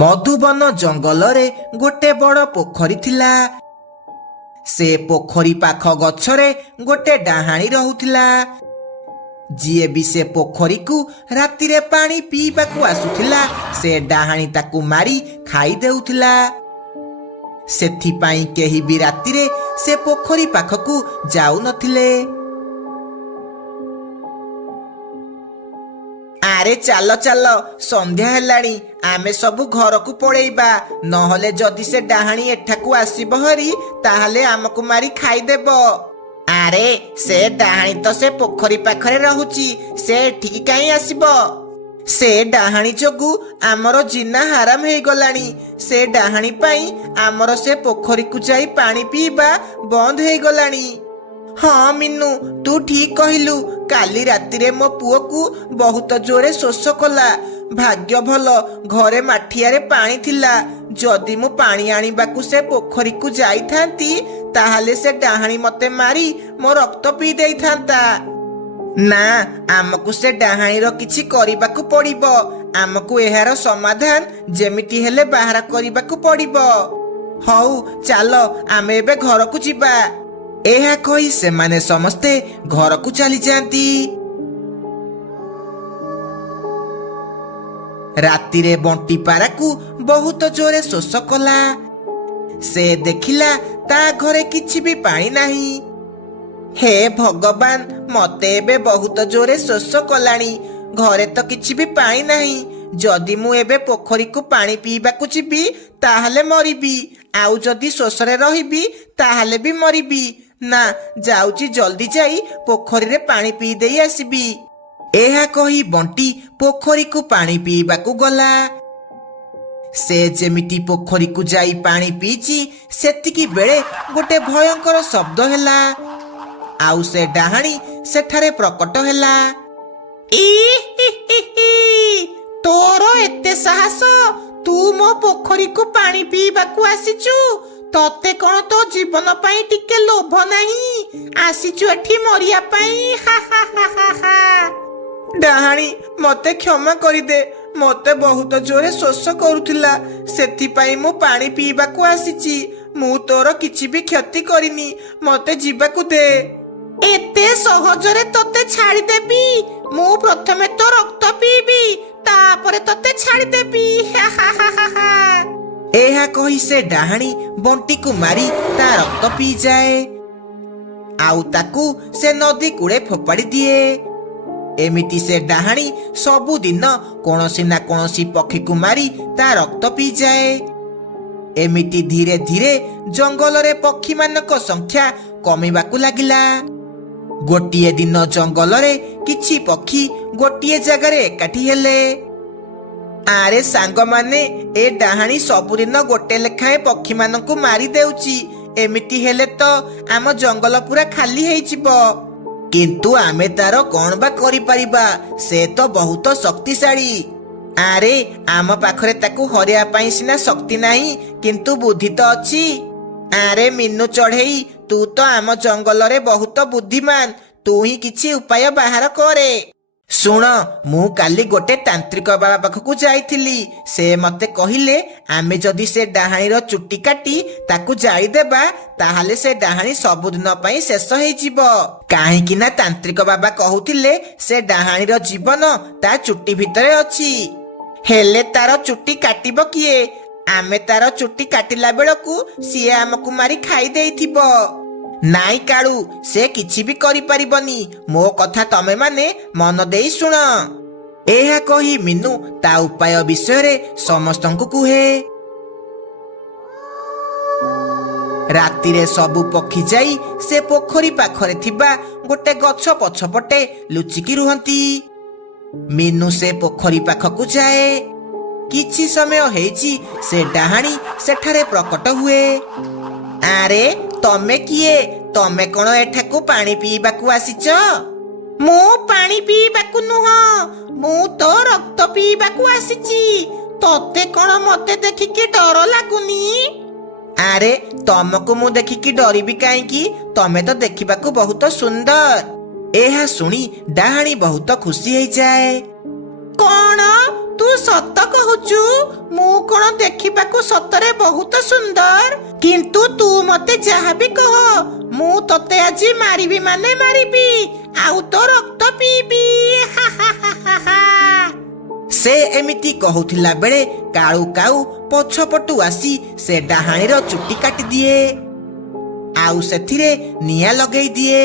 ମଧୁବନ ଜଙ୍ଗଲରେ ଗୋଟେ ବଡ଼ ପୋଖରୀ ଥିଲା। ସେ ପୋଖରୀ ପାଖ ଗଛରେ ଗୋଟେ ଡାହାଣୀ ରହୁଥିଲା। ଯିଏ ବି ସେ ପୋଖରୀକୁ ରାତିରେ ପାଣି ପିଇବାକୁ ଆସୁଥିଲା ସେ ଡାହାଣୀ ତାକୁ ମାରି ଖାଇ ଦେଉଥିଲା। ସେଥିପାଇଁ କେହି ବି ରାତିରେ ସେ ପୋଖରୀ ପାଖକୁ ଯାଉନଥିଲେ। ଆରେ ଚାଲ ଚାଲ, ସନ୍ଧ୍ୟା ହେଲାଣି, ଆମେ ସବୁ ଘରକୁ ପଳେଇବା, ନହେଲେ ଯଦି ସେ ଡାହାଣୀ ଏଠାକୁ ଆସିବ ହରି ତାହେଲେ ଆମକୁ ମାରି ଖାଇଦେବ। ଆରେ ସେ ଡାହାଣୀ ତ ସେ ପୋଖରୀ ପାଖରେ ରହୁଛି, ସେ ଏଠିକି କାହିଁ ଆସିବ? ସେ ଡାହାଣୀ ଯୋଗୁ ଆମର ଜିନା ହାରାମ ହେଇଗଲାଣି। ସେ ଡାହାଣୀ ପାଇଁ ଆମର ସେ ପୋଖରୀକୁ ଯାଇ ପାଣି ପିଇବା ବନ୍ଦ ହେଇଗଲାଣି। ହଁ ମିନୁ, ତୁ ଠିକ କହିଲୁ। କାଲି ରାତିରେ ମୋ ପୁଅକୁ ବହୁତ ଜୋରେ ଶୋଷ କଲା। ଭାଗ୍ୟ ଭଲ ଘରେ ମାଠିଆରେ ପାଣି ଥିଲା। ଯଦି ମୁଁ ପାଣି ଆଣିବାକୁ ସେ ପୋଖରୀକୁ ଯାଇଥାନ୍ତି ତାହେଲେ ସେ ଡାହାଣୀ ମତେ ମାରି ମୋ ରକ୍ତ ପିଇ ଦେଇଥାନ୍ତା। ନା, ଆମକୁ ସେ ଡାହାଣୀର କିଛି କରିବାକୁ ପଡିବ। ଆମକୁ ଏହାର ସମାଧାନ ଯେମିତି ହେଲେ ବାହାର କରିବାକୁ ପଡିବ। ହଉ ଚାଲ, ଆମେ ଏବେ ଘରକୁ ଯିବା। ଏହା କହି ସେମାନେ ସମସ୍ତେ ଘରକୁ ଚାଲିଯାଆନ୍ତି। ରାତିରେ ବଣ୍ଟି ପାରାକୁ ବହୁତ ଜୋରେ ଶୋଷ କଲା। ସେ ଦେଖିଲା ତା ଘରେ କିଛି ବି ପାଣି ନାହିଁ। ହେ ଭଗବାନ, ମତେ ଏବେ ବହୁତ ଜୋରେ ଶୋଷ କଲାଣି। ଘରେ ତ କିଛି ବି ପାଣି ନାହିଁ। ଯଦି ମୁଁ ଏବେ ପୋଖରୀକୁ ପାଣି ପିଇବାକୁ ଯିବି ତାହେଲେ ମରିବି, ଆଉ ଯଦି ଶୋଷରେ ରହିବି ତାହେଲେ ବି ମରିବି। ନା, ଯାଉଛି ଜଲ୍ଦି ଯାଇ ପୋଖରୀରେ ପାଣି ପିଇ ଦେଇ ଆସିବି। ଏହା କହି ବଣ୍ଟି ପୋଖରୀକୁ ପାଣି ପିଇବାକୁ ଗଲା। ସେ ଯେମିତି ପୋଖରୀକୁ ଯାଇ ପାଣି ପିଇଛି ସେତିକି ବେଳେ ଗୋଟେ ଭୟଙ୍କର ଶବ୍ଦ ହେଲା। ଆଉ ସେ ଡାହାଣୀ ସେଠାରେ ପ୍ରକଟ ହେଲା। ତୋର ଏତେ ସାହସ? ତୁ ମୋ ପୋଖରୀକୁ ପାଣି ପିଇବାକୁ ଆସିଛୁ? ତତେ କଣ ତୋ ଜୀବନ ପାଇଁ ଟିକେ ଲୋଭ ନାହିଁ? ଆସିଛୁ ଏଠି ମରିବା ପାଇଁ? ଡାହାଣୀ, ମତେ କ୍ଷମା କରିଦେ। ମତେ ବହୁତ ଜୋରେ ଶୋଷ କରୁଥିଲା, ସେଥିପାଇଁ ମୁଁ ପାଣି ପିଇବାକୁ ଆସିଛି। ମୁଁ ତୋର କିଛି ବି କ୍ଷତି କରିନି, ମତେ ଯିବାକୁ ଦେ। ଏତେ ସହଜରେ ତତେ ଛାଡ଼ିଦେବି? ମୁଁ ପ୍ରଥମେ ତୋ ରକ୍ତ ପିଇବି, ତାପରେ ତତେ ଛାଡ଼ିଦେବି। ଏହା କହି ସେ ଡାହାଣୀ ବଣ୍ଟିକୁ ମାରି ତା ରକ୍ତ ପିଇଯାଏ, ଆଉ ତାକୁ ସେ ନଦୀ କୂଳେ ଫୋପାଡ଼ି ଦିଏ। ଏମିତି ସେ ଡାହାଣୀ ସବୁଦିନ କୌଣସି ନା କୌଣସି ପକ୍ଷୀକୁ ମାରି ତା ରକ୍ତ ପିଇଯାଏ। ଏମିତି ଧୀରେ ଧୀରେ ଜଙ୍ଗଲରେ ପକ୍ଷୀମାନଙ୍କ ସଂଖ୍ୟା କମିବାକୁ ଲାଗିଲା। ଗୋଟିଏ ଦିନ ଜଙ୍ଗଲରେ କିଛି ପକ୍ଷୀ ଗୋଟିଏ ଜାଗାରେ ଏକାଠି ହେଲେ। ଆରେ ସାଙ୍ଗମାନେ, ଏ ଡାହାଣୀ ସବୁଦିନ ଗୋଟେ ଲେଖାଏଁ ପକ୍ଷୀମାନଙ୍କୁ ମାରି ଦେଉଛି। ଏମିତି ହେଲେ ତ ଆମ ଜଙ୍ଗଲ ପୁରା ଖାଲି ହେଇଯିବ। କିନ୍ତୁ ଆମେ ତାର କଣ ବା କରିପାରିବା? ସେ ତ ବହୁତ ଶକ୍ତିଶାଳୀ। ଆରେ ଆମ ପାଖରେ ତାକୁ ହରାଇବା ପାଇଁ ସିନା ଶକ୍ତି ନାହିଁ, କିନ୍ତୁ ବୁଦ୍ଧି ତ ଅଛି। ଆରେ ମିନୁ ଚଢ଼େଇ, ତୁ ତ ଆମ ଜଙ୍ଗଲରେ ବହୁତ ବୁଦ୍ଧିମାନ। ତୁ ହିଁ କିଛି ଉପାୟ ବାହାର କରେ। ଶୁଣ, ମୁଁ କାଲି ଗୋଟେ ତାନ୍ତ୍ରିକ ବାବା ପାଖକୁ ଯାଇଥିଲି। ସେ ମତେ କହିଲେ ଆମେ ଯଦି ସେ ଡାହାଣୀର ଚୁଟି କାଟି ତାକୁ ଜାଳିଦେବା ତାହେଲେ ସେ ଡାହାଣୀ ସବୁଦିନ ପାଇଁ ଶେଷ ହେଇଯିବ। କାହିଁକି ନା ତାନ୍ତ୍ରିକ ବାବା କହୁଥିଲେ ସେ ଡାହାଣୀର ଜୀବନ ତା ଚୁଟି ଭିତରେ ଅଛି। ହେଲେ ତାର ଚୁଟି କାଟିବ କିଏ? ଆମେ ତାର ଚୁଟି କାଟିଲା ବେଳକୁ ସିଏ ଆମକୁ ମାରି ଖାଇ ଦେଇଥିବ। ନାଇଁ କାଳୁ, ସେ କିଛି ବି କରିପାରିବନି। ମୋ କଥା ତମେ ମାନେ ମନ ଦେଇ ଶୁଣ। ଏହା କହି ମିନୁ ତା ଉପାୟ ବିଷୟରେ ସମସ୍ତଙ୍କୁ କୁହେ। ରାତିରେ ସବୁ ପକ୍ଷୀ ଯାଇ ସେ ପୋଖରୀ ପାଖରେ ଥିବା ଗୋଟେ ଗଛ ପଛପଟେ ଲୁଚିକି ରୁହନ୍ତି। ମିନୁ ସେ ପୋଖରୀ ପାଖକୁ ଯାଏ। କିଛି ସମୟ ହେଇଛି ସେ ଡାହାଣୀ ସେଠାରେ ପ୍ରକଟ ହୁଏ। ଆରେ ତମେ କିଏ? ତମେ କଣ ଏଠାକୁ ପାଣି ପିଇବାକୁ ଆସିଛ? ମୁଁ ପାଣି ପିଇବାକୁ ନୁହଁ, ମୁଁ ତ ରକ୍ତ ପିଇବାକୁ ଆସିଛି। ତତେ କଣ ମତେ ଦେଖିକି ଡର ଲାଗୁନି? ଆରେ ତମକୁ ମୁଁ ଦେଖିକି ଡରିବି କାହିଁକି? ତମେ ତ ଦେଖିବାକୁ ବହୁତ ସୁନ୍ଦର। ଏହା ଶୁଣି ଡାହାଣୀ ବହୁତ ଖୁସି ହେଇଯାଏ। କଣ ତୁ ସତ କହୁଛୁ? ମୁଁ କଣ ଦେଖିବାକୁ ସତରେ ବହୁତ ସୁନ୍ଦର? କିନ୍ତୁ ତୁ ମତେ ଯାହାବି କହ, ମୁଁ ତତେ ଆଜି ମାରିବି ମାନେ ମାରିବି, ଆଉ ତୋ ରକ୍ତ ପିଇବି। ସେ ଏମିତି କହୁଥିଲା ବେଳେ କାଳୁ କାଉ ପଛପଟୁ ଆସି ସେ ଡାହାଣୀର ଚୁଟି କାଟିଦିଏ, ଆଉ ସେଥିରେ ନିଆଁ ଲଗେଇ ଦିଏ।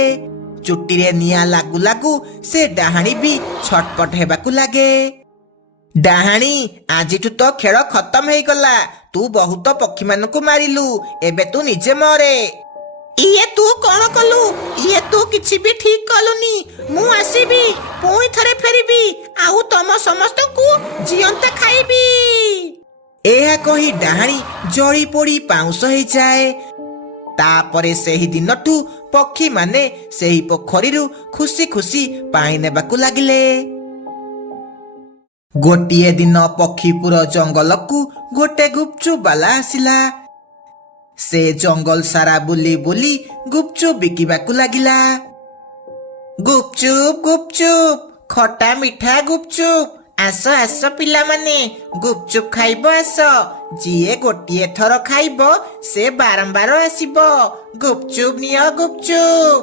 ଚୁଟିରେ ନିଆଁ ଲାଗୁ ଲାଗୁ ସେ ଡାହାଣୀ ବି ଛଟପଟ ହେବାକୁ ଲାଗେ। ଡାହାଣୀ, ଆଜିଠୁ ତ ଖେଳ ଖତମ ହେଇଗଲା। ତୁ ବହୁତ ପକ୍ଷୀମାନଙ୍କୁ ମାରିଲୁ, ଏବେ ତୁ ନିଜେ ମରେ। ଇଏ ତୁ କଣ କଲୁ? ଇଏ ତୁ କିଛି ବି ଠିକ କଲୁନି। ମୁଁ ଆସିବି, ପୁଣି ଥରେ ଫେରିବି, ଆଉ ତମ ସମସ୍ତଙ୍କୁ ଜିଅନ୍ତା ଖାଇବି। ଏହା କହି ଡାହାଣୀ ଜଳି ପୋଡ଼ି ପାଉଁଶ ହେଇଯାଏ। ତାପରେ ସେହି ଦିନଠୁ ପକ୍ଷୀମାନେ ସେହି ପୋଖରୀରୁ ଖୁସି ଖୁସି ପାଣି ନେବାକୁ ଲାଗିଲେ। ଗୋଟିଏ ଦିନ ପକ୍ଷୀପୁର ଜଙ୍ଗଲକୁ ଗୋଟେ ଗୁପଚୁପ ବାଲା ଆସିଲା। ସେ ଜଙ୍ଗଲ ସାରା ବୁଲି ବୁଲି ଗୁପଚୁପ ବିକିବାକୁ ଲାଗିଲା। ଗୁପଚୁପ ଗୁପଚୁପ, ଖଟା ମିଠା ଗୁପଚୁପ, ଆସ ଆସ ପିଲାମାନେ, ଗୁପଚୁପ ଖାଇବ ଆସ। ଯିଏ ଗୋଟିଏ ଥର ଖାଇବ ସେ ବାରମ୍ବାର ଆସିବ। ଗୁପଚୁପ ନିଅ ଗୁପଚୁପ।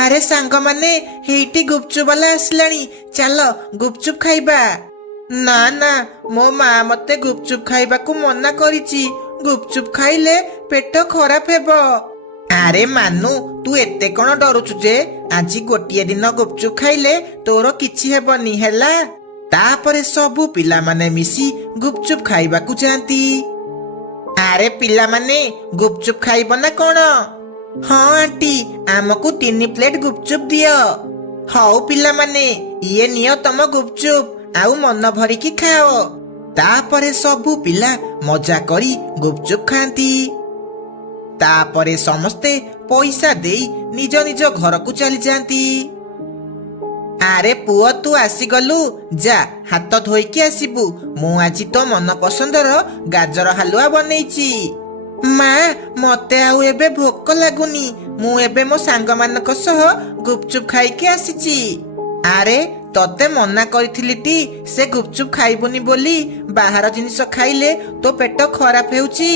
ଆରେ ସାଙ୍ଗମାନେ, ହେଇଟି ଗୁପଚୁପ ବାଲା ଆସିଲାଣି, ଚାଲ ଗୁପଚୁପ ଖାଇବା। ନା ନା, ମୋ ମା ମତେ ଗୁପଚୁପ ଖାଇବାକୁ ମନା କରିଛି। ଗୁପଚୁପ ଖାଇଲେ ପେଟ ଖରାପ ହେବ। ଆରେ ମାନୁ, ତୁ ଏତେ କଣ ଡରୁଛୁ ଯେ? ଆଜି ଗୋଟିଏ ଦିନ ଗୁପଚୁପ ଖାଇଲେ ତୋର କିଛି ହେବନି ହେଲା। ତାପରେ ସବୁ ପିଲାମାନେ ମିଶି ଗୁପଚୁପ ଖାଇବାକୁ ଯାଆନ୍ତି। ଆରେ ପିଲାମାନେ, ଗୁପଚୁପ ଖାଇବ ନା କଣ? ହଁ ଆଣ୍ଟି, ଆମକୁ 3 ପ୍ଲେଟ ଗୁପଚୁପ ଦିଅ। ହଉ ପିଲାମାନେ, ଇଏ ନିଅ ତମ ଗୁପଚୁପ, ଆଉ ମନ ଭରିକି ଖାଅ। ତାପରେ ସବୁ ପିଲା ମଜା କରି ଗୁପଚୁପ ଖାଆନ୍ତି। ତାପରେ ସମସ୍ତେ ପଇସା ଦେଇ ନିଜ ନିଜ ଘରକୁ ଚାଲିଯାଆନ୍ତି। ଆରେ ପୁଅ, ତୁ ଆସିଗଲୁ, ଯା ହାତ ଧୋଇକି ଆସିବୁ। ମୁଁ ଆଜି ତୋ ମନ ପସନ୍ଦର ଗାଜର ହାଲୁଆ ବନେଇଛି। ମା, ମତେ ଆଉ ଏବେ ଭୋକ ଲାଗୁନି। ମୁଁ ଏବେ ମୋ ସାଙ୍ଗମାନଙ୍କ ସହ ଗୁପଚୁପ ଖାଇକି ଆସିଛି। ଆରେ, ତତେ ମନା କରିଥିଲି ଟି ସେ ଗୁପଚୁପ ଖାଇବୁନି ବୋଲି। ବାହାର ଜିନିଷ ଖାଇଲେ ତୋ ପେଟ ଖରାପ ହେଉଛି।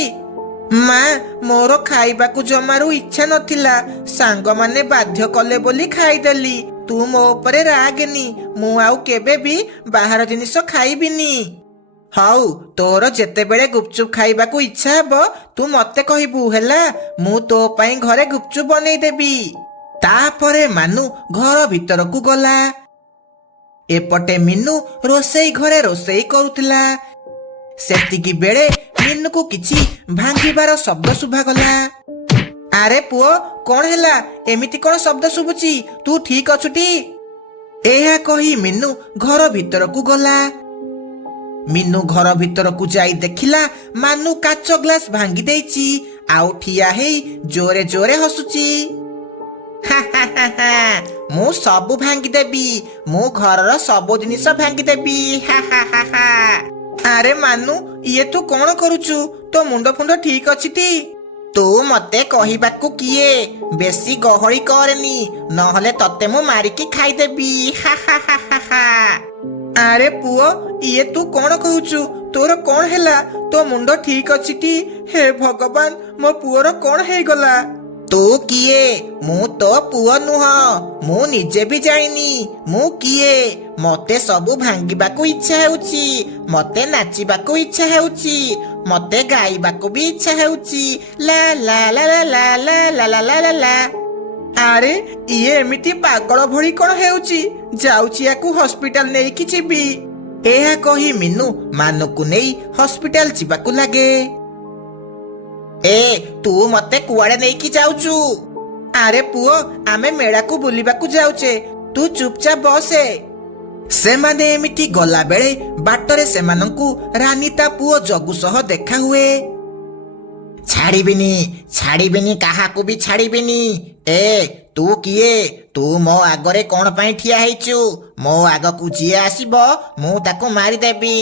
ମା, ମୋର ଖାଇବାକୁ ଜମାରୁ ଇଚ୍ଛା ନଥିଲା, ସାଙ୍ଗମାନେ ବାଧ୍ୟ କଲେ ବୋଲି ଖାଇଦେଲି। ତୁ ମୋ ଉପରେ ରାଗେନି, ମୁଁ ଆଉ କେବେ ବି ବାହାର ଜିନିଷ ଖାଇବିନି। ହଉ, ତୋର ଯେତେବେଳେ ଗୁପଚୁପ ଖାଇବାକୁ ଇଚ୍ଛା ହେବ ତୁ ମତେ କହିବୁ ହେଲା। ମୁଁ ତୋ ପାଇଁ ଘରେ ଗୁପଚୁପ ବନେଇଦେବି। ତାପରେ ମାନୁ ଘର ଭିତରକୁ ଗଲା। ଏପଟେ ମିନୁ ରୋଷେଇ ଘରେ ରୋଷେଇ କରୁଥିଲା। ସେତିକି ବେଳେ ମିନୁକୁ କିଛି ଭାଙ୍ଗିବାର ଶବ୍ଦ ଶୁଭାଗଲା। ଆରେ ପୁଅ, କଣ ହେଲା? ଏମିତି କଣ ଶବ୍ଦ ଶୁଭୁଛି? ତୁ ଠିକ ଅଛୁଟି? ଏହା କହି ମିନୁ ଘର ଭିତରକୁ ଗଲା। ମିନୁ ଘର ଭିତରକୁ ଯାଇ ଦେଖିଲା ମାନୁ କାଚ ଗ୍ଲାସ ଭାଙ୍ଗି ଦେଇଛି, ଆଉ ଠିଆ ହେଇ ଜୋରେ ଜୋରେ ହସୁଛି। ମୁଁ ସବୁ ଭାଙ୍ଗିଦେବି, ମୁଁ ଘରର ସବୁ ଜିନିଷ ଭାଙ୍ଗିଦେବି। ଆରେ ମାନୁ, ଇଏ ତୁ କଣ କରୁଛୁ? ତୋ ମୁଣ୍ଡ ଫୁଣ୍ଡ ଠିକ ଅଛି ଟି? ତୁ ମତେ କହିବାକୁ କିଏ? ବେଶୀ ଗହଳି କରେନି, ନହେଲେ ତତେ ମୁଁ ମାରିକି ଖାଇଦେବି। ଆରେ ପୁଅ, ଇଏ ତୁ କଣ କହୁଛୁ? ତୋର କଣ ହେଲା? ତୋ ମୁଣ୍ଡ ଠିକ ଅଛି ଟି? ହେ ଭଗବାନ, ମୋ ପୁଅର କଣ ହେଇଗଲା? ତୁ କିଏ? ମୁଁ ତୋ ପୁଅ ନୁହଁ। ମୁଁ ନିଜେ ବି ଜାଣିନି ମୁଁ କିଏ। ମତେ ସବୁ ଭାଙ୍ଗିବାକୁ ଇଚ୍ଛା ହେଉଛି, ମତେ ନାଚିବାକୁ ଇଚ୍ଛା ହେଉଛି, ମତେ ଗାଇବାକୁ ବି ଇଚ୍ଛା ହେଉଛି। ଲା ଲା ଲା ଲା ଲା ଲା ଲା ଲା ଲା ଲା ଲା। ଆରେ, ଇଏ ଏମିତି ପାଗଳ ଭଳି କଣ ହେଉଛି? ଯାଉଛି ୟାକୁ ହସ୍ପିଟାଲ ନେଇକି ଯିବି। ଏହା କହି ମିନୁ ମାନୁକୁ ନେଇ ହସ୍ପିଟାଲ ଯିବାକୁ ଲାଗେ। ଏ, ତୁ ମତେ କୁଆଡେ ନେଇକି ଯାଉଛୁ? ଆରେ ପୁଅ, ଆମେ ମେଳାକୁ ବୁଲିବାକୁ ଯାଉଛେ, ତୁ ଚୁପଚାପ ବସେ। ସେମାନେ ଏମିତି ଗଲା ବେଳେ ବାଟରେ ସେମାନଙ୍କୁ ରାନୀ ତା ପୁଅ ଜଗୁ ସହ ଦେଖା ହୁଏ। ଛାଡ଼ିବିନି, ଛାଡ଼ିବିନି, କାହାକୁ ବି ଛାଡ଼ିବିନି। ଏ, ତୁ କିଏ? ତୁ ମୋ ଆଗରେ କଣ ପାଇଁ ଠିଆ ହେଇଛୁ? ମୋ ଆଗକୁ ଯିଏ ଆସିବ ମୁଁ ତାକୁ ମାରିଦେବି।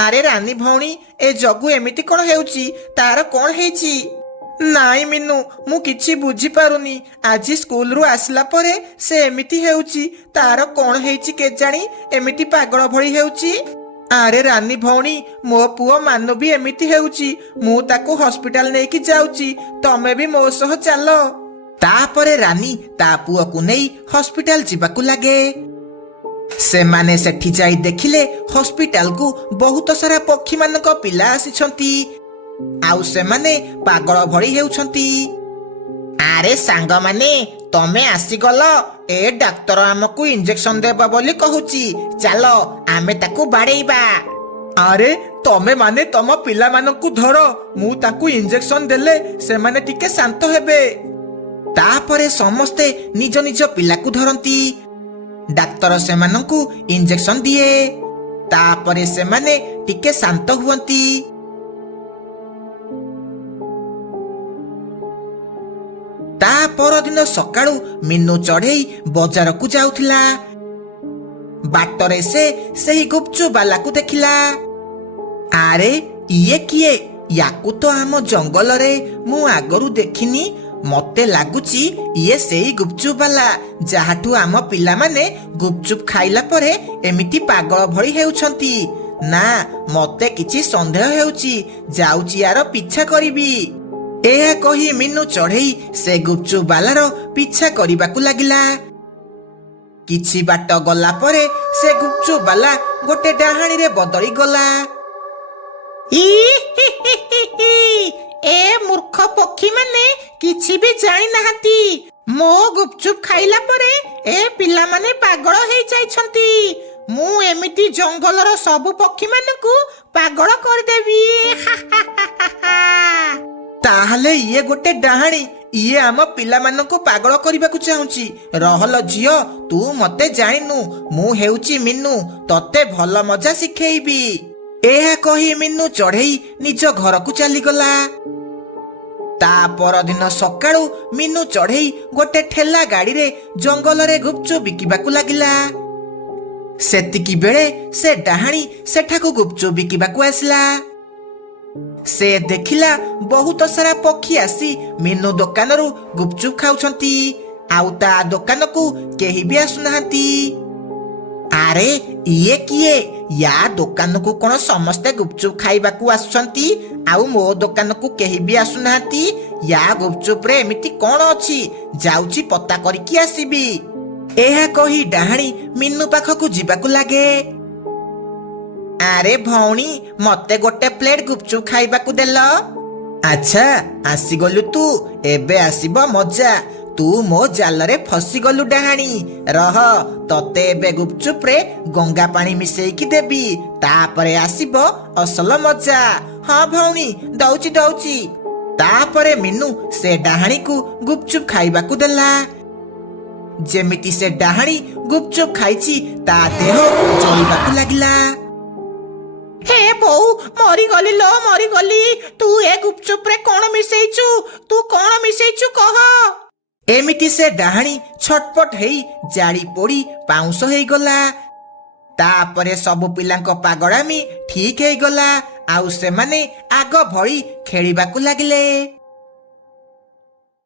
ଆରେ ରାନୀ ଭଉଣୀ, ଏ ଜଗୁ ଏମିତି କଣ ହେଉଛି? ତାର କଣ ହେଇଛି? ନାଇଁ ମିନୁ, ମୁଁ କିଛି ବୁଝିପାରୁନି। ଆଜି ସ୍କୁଲରୁ ଆସିଲା ପରେ ସେ ଏମିତି ହେଉଛି। ତାର କଣ ହେଇଛି କେଜାଣି ଏମିତି ପାଗଳ ଭଳି ହେଉଛି। ଆରେ ରାନୀ ଭଉଣୀ, ମୋ ପୁଅ ମାନୁ ବି ଏମିତି ହେଉଛି। ମୁଁ ତାକୁ ହସ୍ପିଟାଲ ନେଇକି ଯାଉଛି, ତମେ ବି ମୋ ସହ ଚାଲ। ତାପରେ ରାନୀ ତା ପୁଅକୁ ନେଇ ହସ୍ପିଟାଲ ଯିବାକୁ ଲାଗେ। ସେମାନେ ସେଠି ଯାଇ ଦେଖିଲେ ହସ୍ପିଟାଲକୁ ବହୁତ ସାରା ପକ୍ଷୀମାନଙ୍କ ପିଲା ଆସିଛନ୍ତି, ଆଉ ସେମାନେ ପାଗଳ ଭଳି ହେଉଛନ୍ତି। ଆରେ ସାଙ୍ଗମାନେ, ତମେ ଆସିଗଲ। ଏ ଡାକ୍ତର ଆମକୁ ଇଞ୍ଜେକ୍ସନ ଦେବ ବୋଲି କହୁଛି, ଚାଲ ଆମେ ତାକୁ ବାଡେଇବା। ଆରେ ତମେ ମାନେ ତମ ପିଲାମାନଙ୍କୁ ଧର, ମୁଁ ତାକୁ ଇଞ୍ଜେକ୍ସନ ଦେଲେ ସେମାନେ ଟିକେ ଶାନ୍ତ ହେବେ। ତାପରେ ସମସ୍ତେ ନିଜ ନିଜ ପିଲାକୁ ଧରନ୍ତି। ଡାକ୍ତର ସେମାନଙ୍କୁ ଇଞ୍ଜେକ୍ସନ ଦିଏ। ତାପରେ ସେମାନେ ଟିକେ ଶାନ୍ତ ହୁଅନ୍ତି। ତା ପରଦିନ ସକାଳୁ ମିନୁ ଚଢ଼େଇ ବଜାରକୁ ଯାଉଥିଲା। ବାଟରେ ସେ ସେହି ଗୁପଚୁପ ବାଲାକୁ ଦେଖିଲା। ଆରେ ଇଏ କିଏ? ୟାକୁ ତ ଆମ ଜଙ୍ଗଲରେ ମୁଁ ଆଗରୁ ଦେଖିନି। ମତେ ଲାଗୁଛି ଇଏ ସେଇ ଗୁପଚୁପ ବାଲା ଯାହାଠୁ ଆମ ପିଲାମାନେ ଗୁପଚୁପ ଖାଇଲା ପରେ ଏମିତି ପାଗଳ ଭଳି ହେଉଛନ୍ତି। ନା, ମତେ କିଛି ସନ୍ଦେହ ହେଉଛି। ଯାଉଛି ୟାର ପିଛା କରିବି। ଏହା କହି ମିନୁ ଚଢ଼େଇ ସେ ଗୁପଚୁପ ବାଲାର ପିଛା କରିବାକୁ ଲାଗିଲା। କିଛି ବାଟ ଗଲା ପରେ ସେ ଗୁପଚୁପ ବାଲା ଗୋଟେ ଡାହାଣୀରେ ବଦଳି ଗଲା। ଏ ମୂର୍ଖ ପକ୍ଷୀ ମାନେ କିଛି ବି ଜାଣି ନାହାନ୍ତି। ମୋ ଗୁପଚୁପ ଖାଇଲା ପରେ ଏ ପିଲାମାନେ ପାଗଳ ହେଇଯାଇଛନ୍ତି। ମୁଁ ଏମିତି ଜଙ୍ଗଲର ସବୁ ପକ୍ଷୀ ମାନଙ୍କୁ ପାଗଳ କରିଦେବି। ତାହେଲେ ଇଏ ଗୋଟେ ଡାହାଣୀ। ଇଏ ଆମ ପିଲାମାନଙ୍କୁ ପାଗଳ କରିବାକୁ ଚାହୁଁଛି। ରହଲ ଝିଅ, ତୁ ମତେ ଜାଣିନୁ। ମୁଁ ହେଉଛି ମିନୁ, ତତେ ଭଲ ମଜା ଶିଖେଇବି। ଏହା କହି ମିନୁ ଚଢ଼େଇ ନିଜ ଘରକୁ ଚାଲିଗଲା। ତା ପରଦିନ ସକାଳୁ ମିନୁ ଚଢ଼େଇ ଗୋଟେ ଠେଲା ଗାଡ଼ିରେ ଜଙ୍ଗଲରେ ଗୁପଚୁପ ବିକିବାକୁ ଲାଗିଲା। ସେତିକି ବେଳେ ସେ ଡାହାଣୀ ସେଠାକୁ ଗୁପଚୁପ ବିକିବାକୁ ଆସିଲା। ସେ ଦେଖିଲା ବହୁତ ସାରା ପକ୍ଷୀ ଆସି ମିନୁ ଦୋକାନରୁ ଗୁପଚୁପ ଖାଉଛନ୍ତି, ଆଉ ତା ଦୋକାନକୁ କେହି ବି ଆସୁନାହାନ୍ତି। ଆରେ ଇଏ କିଏ? ୟା ଦୋକାନକୁ କଣ ସମସ୍ତେ ଗୁପଚୁପ ଖାଇବାକୁ ଆସୁଛନ୍ତି, ଆଉ ମୋ ଦୋକାନକୁ କେହି ବି ଆସୁନାହାନ୍ତି? ୟା ଗୁପଚୁପରେ ଏମିତି କଣ ଅଛି? ଯାଉଛି ପତା କରିକି ଆସିବି। ଏହା କହି ଡାହାଣୀ ମିନୁ ପାଖକୁ ଯିବାକୁ ଲାଗେ। ଆରେ ଭଉଣୀ, ମତେ ଗୋଟେ ପ୍ଲେଟ ଗୁପଚୁପ ଖାଇବାକୁ ଦେଲ। ଆଚ୍ଛା, ଆସିଗଲୁ ତୁ। ଏବେ ଆସିବ ମଜା। ତୁ ମୋ ଜାଲରେ ଫସିଗଲୁ ଡାହାଣୀ। ରହ, ତତେ ଏବେ ଗୁପଚୁପରେ ଗଙ୍ଗା ପାଣି ମିଶେଇକି ଦେବି। ତାପରେ ଆସିବ ଅସଲ ମଜା। ହଁ ଭଉଣୀ, ଦଉଛି ଦଉଛି। ତାପରେ ମିନୁ ସେ ଡାହାଣୀକୁ ଗୁପଚୁପ ଖାଇବାକୁ ଦେଲା। ଯେମିତି ସେ ଡାହାଣୀ ଗୁପଚୁପ ଖାଇଛି, ତା ଦେହ ଜଳିବାକୁ ଲାଗିଲା। ହେ ବୋଉ, ମରିଗଲି ଲୋ, ମରିଗଲି। ତୁ ଏ ଗୁପଚୁପରେ କଣ ମିଶେଇଛୁ? ତୁ କଣ ମିଶେଇଛୁ କହ? ଏମିତି ସେ ଡାହାଣୀ ଛଟପଟ ହେଇ ଜାଳି ପୋଡ଼ି ପାଉଁଶ ହେଇଗଲା। ତାପରେ ସବୁ ପିଲାଙ୍କ ପାଗଳାମି ଠିକ ହେଇଗଲା, ଆଉ ସେମାନେ ଆଗ ଭଳି ଖେଳିବାକୁ ଲାଗିଲେ।